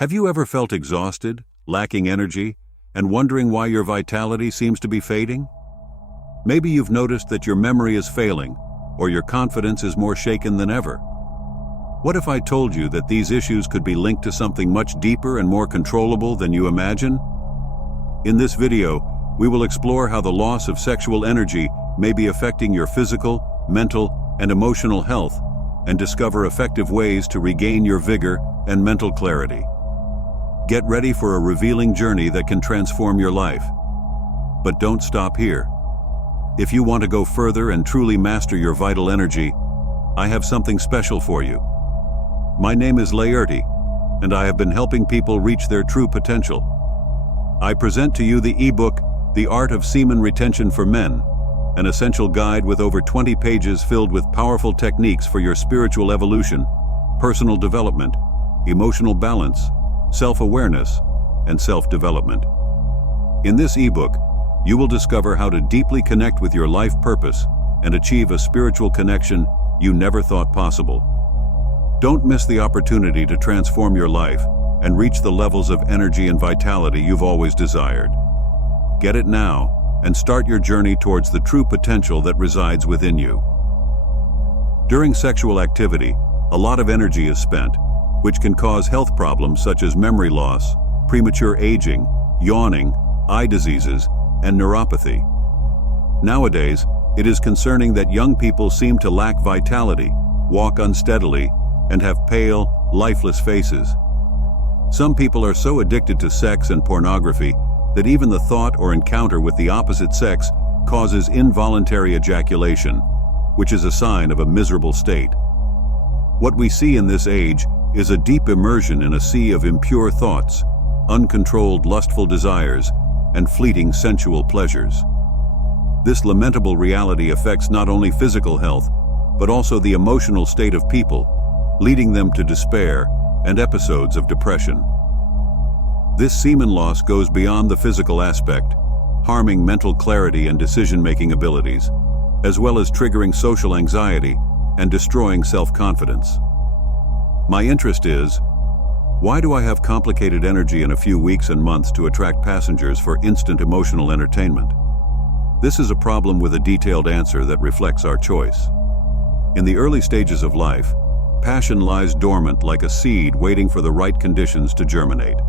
Have you ever felt exhausted, lacking energy, and wondering why your vitality seems to be fading? Maybe you've noticed that your memory is failing, or your confidence is more shaken than ever. What if I told you that these issues could be linked to something much deeper and more controllable than you imagine? In this video, we will explore how the loss of sexual energy may be affecting your physical, mental, and emotional health, and discover effective ways to regain your vigor and mental clarity. Get ready for a revealing journey that can transform your life. But don't stop here. If you want to go further and truly master your vital energy, I have something special for you. My name is shorturl, and I have been helping people reach their true potential. I present to you the ebook, The Art of Semen Retention for Men, an essential guide with over 20 pages filled with powerful techniques for your spiritual evolution, personal development, emotional balance, self-awareness, and self-development. In this ebook, you will discover how to deeply connect with your life purpose and achieve a spiritual connection you never thought possible. Don't miss the opportunity to transform your life and reach the levels of energy and vitality you've always desired. Get it now and start your journey towards the true potential that resides within you. During sexual activity, a lot of energy is spent, which can cause health problems such as memory loss, premature aging, yawning, eye diseases, and neuropathy. Nowadays, it is concerning that young people seem to lack vitality, walk unsteadily, and have pale, lifeless faces. Some people are so addicted to sex and pornography that even the thought or encounter with the opposite sex causes involuntary ejaculation, which is a sign of a miserable state. What we see in this age is a deep immersion in a sea of impure thoughts, uncontrolled lustful desires, and fleeting sensual pleasures. This lamentable reality affects not only physical health, but also the emotional state of people, leading them to despair and episodes of depression. This semen loss goes beyond the physical aspect, harming mental clarity and decision-making abilities, as well as triggering social anxiety and destroying self-confidence. My interest is, why do I have complicated energy in a few weeks and months to attract passengers for instant emotional entertainment? This is a problem with a detailed answer that reflects our choice. In the early stages of life, passion lies dormant like a seed waiting for the right conditions to germinate.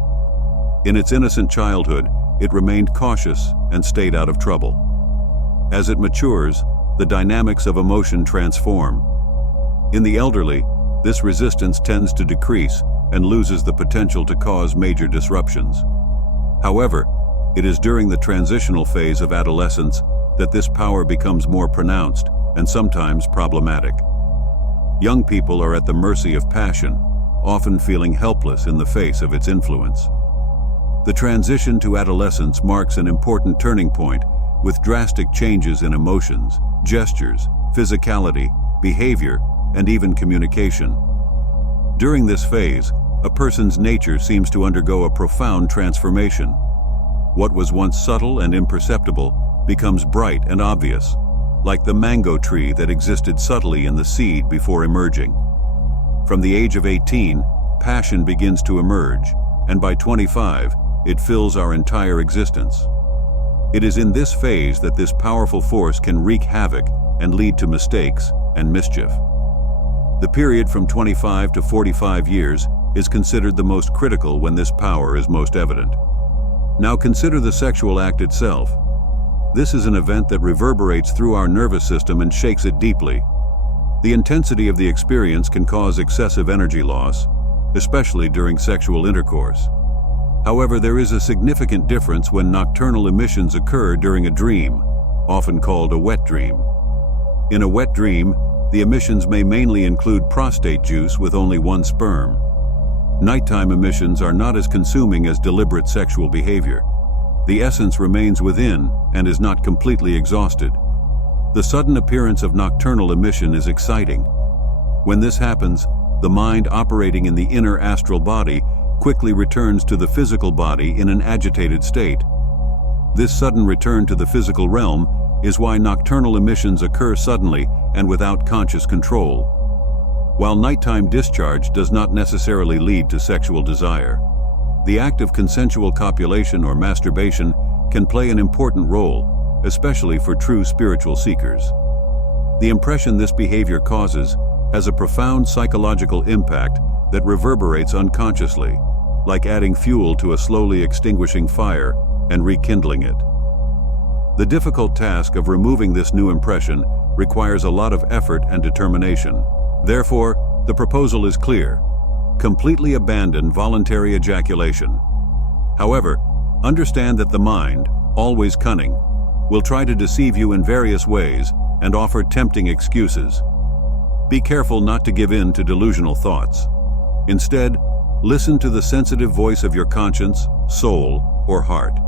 In its innocent childhood, it remained cautious and stayed out of trouble. As it matures, the dynamics of emotion transform. In the elderly, this resistance tends to decrease and loses the potential to cause major disruptions. However, it is during the transitional phase of adolescence that this power becomes more pronounced and sometimes problematic. Young people are at the mercy of passion, often feeling helpless in the face of its influence. The transition to adolescence marks an important turning point, with drastic changes in emotions, gestures, physicality, behavior, and even communication. During this phase, a person's nature seems to undergo a profound transformation. What was once subtle and imperceptible becomes bright and obvious, like the mango tree that existed subtly in the seed before emerging. From the age of 18, passion begins to emerge, and by 25, it fills our entire existence. It is in this phase that this powerful force can wreak havoc and lead to mistakes and mischief. The period from 25 to 45 years is considered the most critical when this power is most evident. Now consider the sexual act itself. This is an event that reverberates through our nervous system and shakes it deeply. The intensity of the experience can cause excessive energy loss, especially during sexual intercourse. However, there is a significant difference when nocturnal emissions occur during a dream, often called a wet dream. In a wet dream, the emissions may mainly include prostate juice with only one sperm. Nighttime emissions are not as consuming as deliberate sexual behavior. The essence remains within and is not completely exhausted. The sudden appearance of nocturnal emission is exciting. When this happens, the mind operating in the inner astral body quickly returns to the physical body in an agitated state. This sudden return to the physical realm is why nocturnal emissions occur suddenly and without conscious control. While nighttime discharge does not necessarily lead to sexual desire, The act of consensual copulation or masturbation can play an important role, especially for true spiritual seekers. The impression this behavior causes has a profound psychological impact that reverberates unconsciously, like adding fuel to a slowly extinguishing fire and rekindling it. The difficult task of removing this new impression requires a lot of effort and determination. Therefore, the proposal is clear: completely abandon voluntary ejaculation. However, understand that the mind, always cunning, will try to deceive you in various ways and offer tempting excuses. Be careful not to give in to delusional thoughts. Instead, listen to the sensitive voice of your conscience, soul, or heart.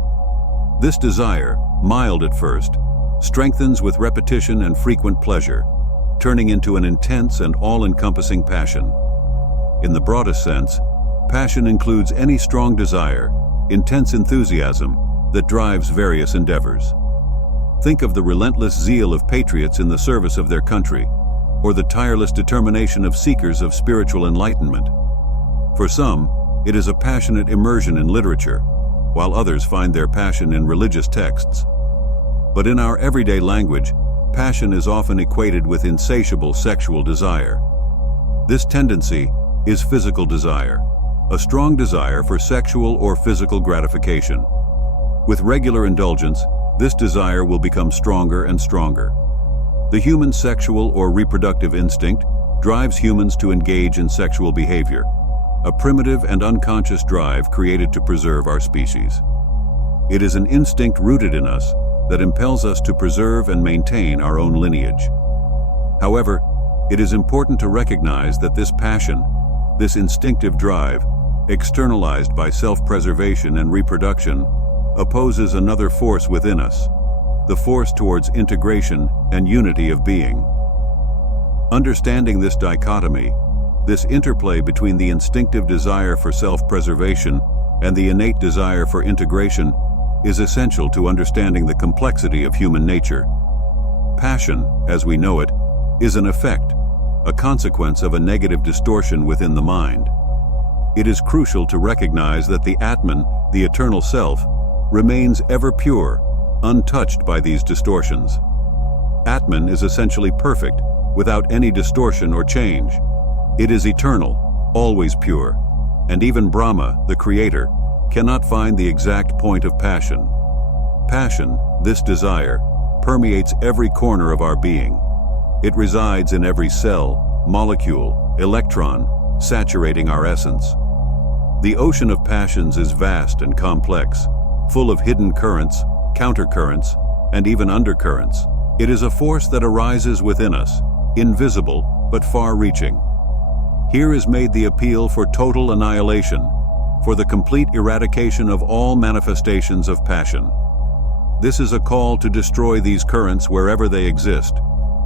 This desire, mild at first, strengthens with repetition and frequent pleasure, turning into an intense and all-encompassing passion. In the broadest sense, passion includes any strong desire, intense enthusiasm that drives various endeavors. Think of the relentless zeal of patriots in the service of their country, or the tireless determination of seekers of spiritual enlightenment. For some, it is a passionate immersion in literature, while others find their passion in religious texts. But in our everyday language, passion is often equated with insatiable sexual desire. This tendency is physical desire, a strong desire for sexual or physical gratification. With regular indulgence, this desire will become stronger and stronger. The human sexual or reproductive instinct drives humans to engage in sexual behavior, a primitive and unconscious drive created to preserve our species. It is an instinct rooted in us that impels us to preserve and maintain our own lineage. However, it is important to recognize that this passion, this instinctive drive, externalized by self-preservation and reproduction, opposes another force within us, the force towards integration and unity of being. Understanding this dichotomy, this interplay between the instinctive desire for self-preservation and the innate desire for integration, is essential to understanding the complexity of human nature. Passion, as we know it, is an effect, a consequence of a negative distortion within the mind. It is crucial to recognize that the Atman, the eternal self, remains ever pure, untouched by these distortions. Atman is essentially perfect, without any distortion or change. It is eternal, always pure, and even Brahma, the creator, cannot find the exact point of passion. Passion, this desire, permeates every corner of our being. It resides in every cell, molecule, electron, saturating our essence. The ocean of passions is vast and complex, full of hidden currents, countercurrents, and even undercurrents. It is a force that arises within us, invisible but far-reaching. Here is made the appeal for total annihilation, for the complete eradication of all manifestations of passion. This is a call to destroy these currents wherever they exist,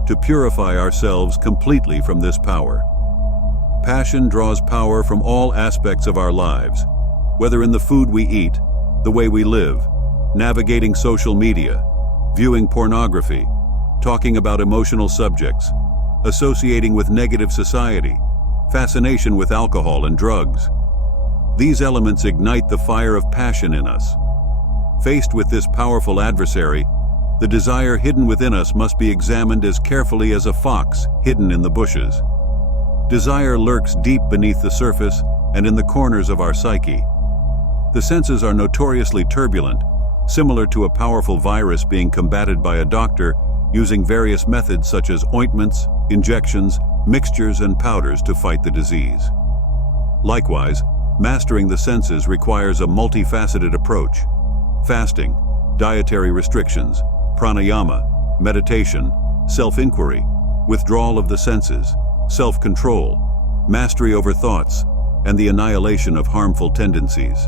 to purify ourselves completely from this power. Passion draws power from all aspects of our lives, whether in the food we eat, the way we live, navigating social media, viewing pornography, talking about emotional subjects, associating with negative society, fascination with alcohol and drugs. These elements ignite the fire of passion in us. Faced with this powerful adversary, the desire hidden within us must be examined as carefully as a fox hidden in the bushes. Desire lurks deep beneath the surface and in the corners of our psyche. The senses are notoriously turbulent, similar to a powerful virus being combated by a doctor using various methods such as ointments, injections, mixtures, and powders to fight the disease. Likewise, mastering the senses requires a multifaceted approach. Fasting, dietary restrictions, pranayama, meditation, self-inquiry, withdrawal of the senses, self-control, mastery over thoughts, and the annihilation of harmful tendencies.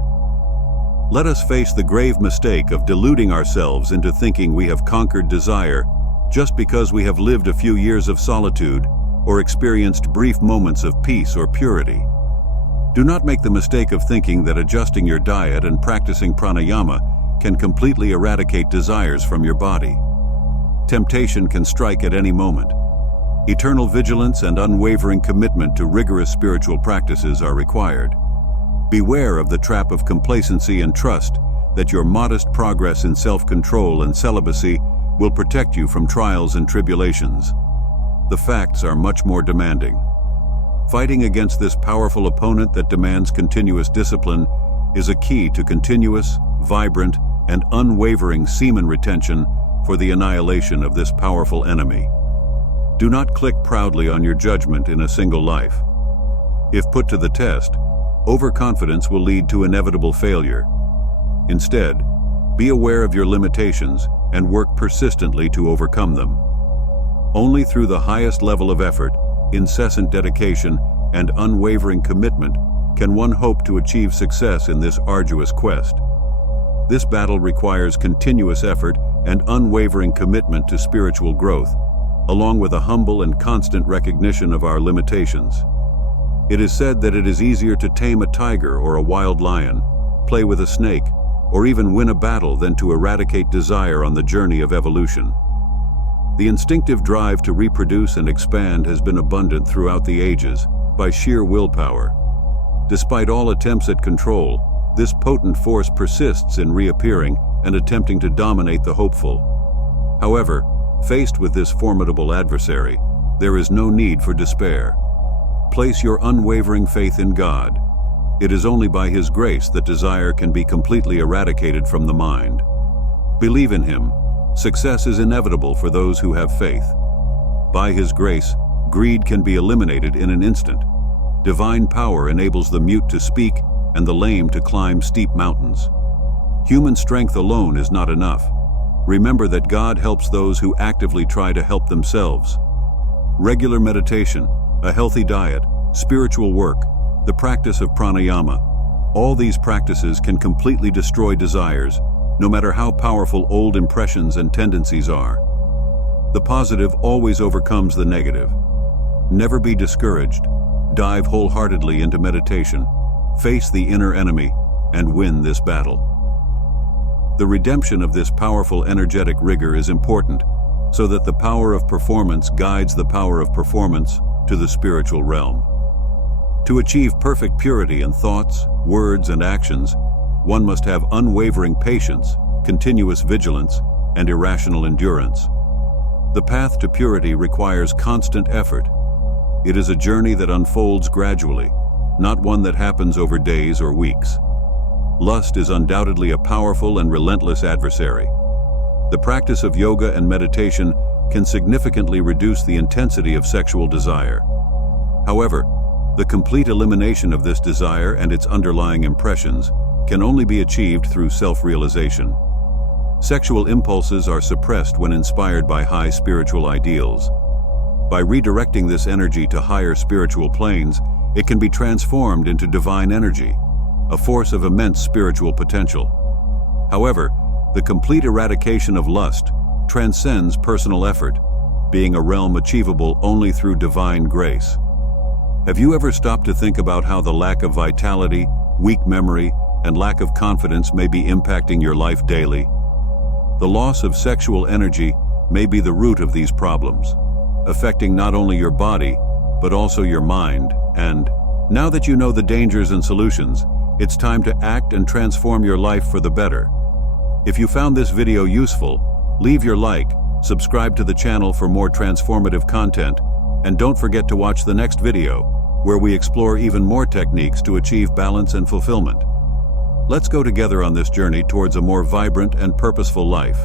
Let us face the grave mistake of deluding ourselves into thinking we have conquered desire just because we have lived a few years of solitude or experienced brief moments of peace or purity. Do not make the mistake of thinking that adjusting your diet and practicing pranayama can completely eradicate desires from your body. Temptation can strike at any moment. Eternal vigilance and unwavering commitment to rigorous spiritual practices are required. Beware of the trap of complacency and trust that your modest progress in self-control and celibacy will protect you from trials and tribulations. The facts are much more demanding. Fighting against this powerful opponent that demands continuous discipline is a key to continuous, vibrant, and unwavering semen retention for the annihilation of this powerful enemy. Do not click proudly on your judgment in a single life. If put to the test, overconfidence will lead to inevitable failure. Instead, be aware of your limitations and work persistently to overcome them. Only through the highest level of effort, incessant dedication, and unwavering commitment can one hope to achieve success in this arduous quest. This battle requires continuous effort and unwavering commitment to spiritual growth, along with a humble and constant recognition of our limitations. It is said that it is easier to tame a tiger or a wild lion, play with a snake, or even win a battle than to eradicate desire on the journey of evolution. The instinctive drive to reproduce and expand has been abundant throughout the ages by sheer willpower. Despite all attempts at control, this potent force persists in reappearing and attempting to dominate the hopeful. However, faced with this formidable adversary, there is no need for despair. Place your unwavering faith in God. It is only by His grace that desire can be completely eradicated from the mind. Believe in Him. Success is inevitable for those who have faith. By His grace, greed can be eliminated in an instant. Divine power enables the mute to speak and the lame to climb steep mountains. Human strength alone is not enough. Remember that God helps those who actively try to help themselves. Regular meditation, a healthy diet, spiritual work, the practice of pranayama, all these practices can completely destroy desires, no matter how powerful old impressions and tendencies are. The positive always overcomes the negative. Never be discouraged. Dive wholeheartedly into meditation, face the inner enemy, and win this battle. The redemption of this powerful energetic rigor is important, so that the power of performance guides the power of performance to the spiritual realm. To achieve perfect purity in thoughts, words, and actions, one must have unwavering patience, continuous vigilance, and irrational endurance. The path to purity requires constant effort. It is a journey that unfolds gradually, not one that happens over days or weeks. Lust is undoubtedly a powerful and relentless adversary. The practice of yoga and meditation can significantly reduce the intensity of sexual desire. However, the complete elimination of this desire and its underlying impressions can only be achieved through self-realization. Sexual impulses are suppressed when inspired by high spiritual ideals. By redirecting this energy to higher spiritual planes, it can be transformed into divine energy, a force of immense spiritual potential. However, the complete eradication of lust transcends personal effort, being a realm achievable only through divine grace. Have you ever stopped to think about how the lack of vitality, weak memory, and lack of confidence may be impacting your life daily? The loss of sexual energy may be the root of these problems, affecting not only your body, but also your mind. And now that you know the dangers and solutions, it's time to act and transform your life for the better. If you found this video useful, leave your like, subscribe to the channel for more transformative content, and don't forget to watch the next video, where we explore even more techniques to achieve balance and fulfillment. Let's go together on this journey towards a more vibrant and purposeful life.